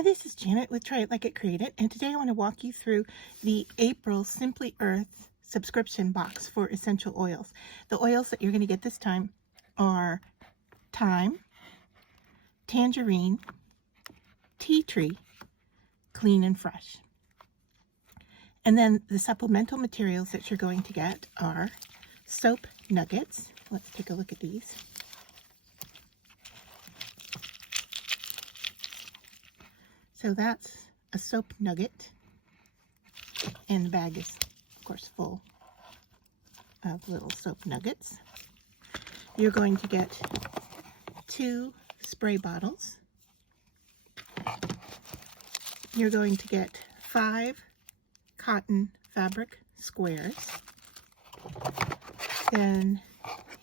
Hi, this is Janet with Try It Like It Create It, and today I want to walk you through the April Simply Earth subscription box for essential oils. The oils that you're going to get this time are thyme, tangerine, tea tree, clean and fresh. And then the supplemental materials that you're going to get are soap nuggets. Let's take a look at these. So that's a soap nugget, and the bag is, of course, full of little soap nuggets. You're going to get 2 spray bottles. You're going to get 5 cotton fabric squares. Then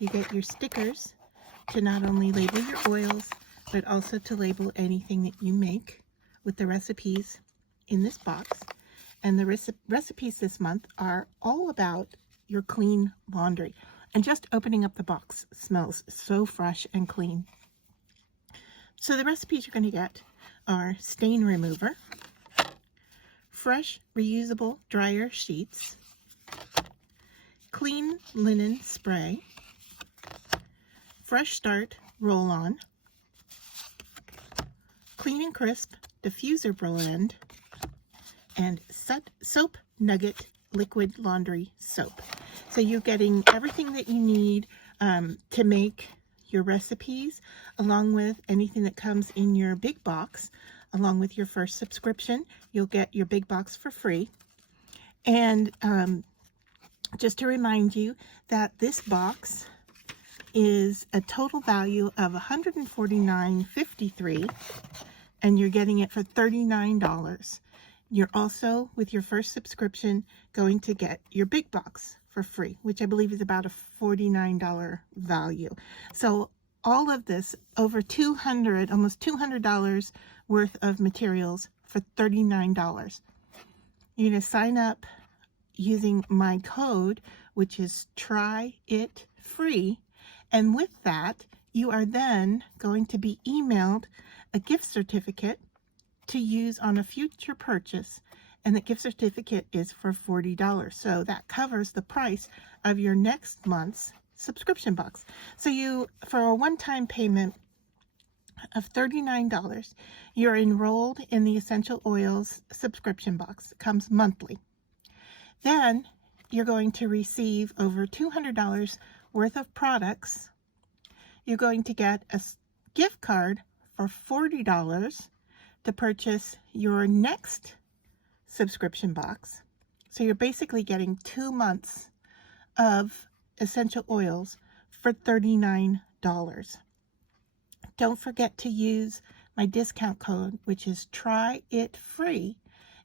you get your stickers to not only label your oils, but also to label anything that you make with the recipes in this box. And the recipes this month are all about your clean laundry. And just opening up the box smells so fresh and clean. So the recipes you're going to get are stain remover, fresh reusable dryer sheets, clean linen spray, fresh start roll-on, clean and crisp diffuser blend, and soap nugget liquid laundry soap. So you're getting everything that you need to make your recipes, along with anything that comes in your big box. Along with your first subscription, you'll get your big box for free. And just to remind you that this box is a total value of $149.53, and you're getting it for $39. You're also, with your first subscription, going to get your big box for free, which I believe is about a $49 value. So all of this, over almost $200 worth of materials for $39. You're going to sign up using my code, which is TRYITFREE, and with that, you are then going to be emailed a gift certificate to use on a future purchase, and the gift certificate is for $40. So that covers the price of your next month's subscription box. So for a one-time payment of $39, you're enrolled in the Essential Oils subscription box. It comes monthly. Then you're going to receive over $200 worth of products. You're going to get a gift card for $40 to purchase your next subscription box. So you're basically getting 2 months of essential oils for $39. Don't forget to use my discount code, which is TRYITFREE,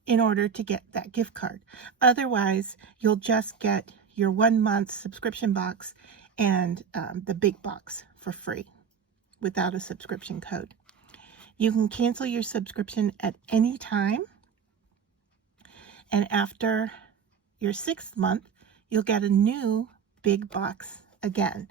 in order to get that gift card. Otherwise, you'll just get your 1 month subscription box and the big box for free without a subscription code. You can cancel your subscription at any time, and after your 6th month, you'll get a new big box again.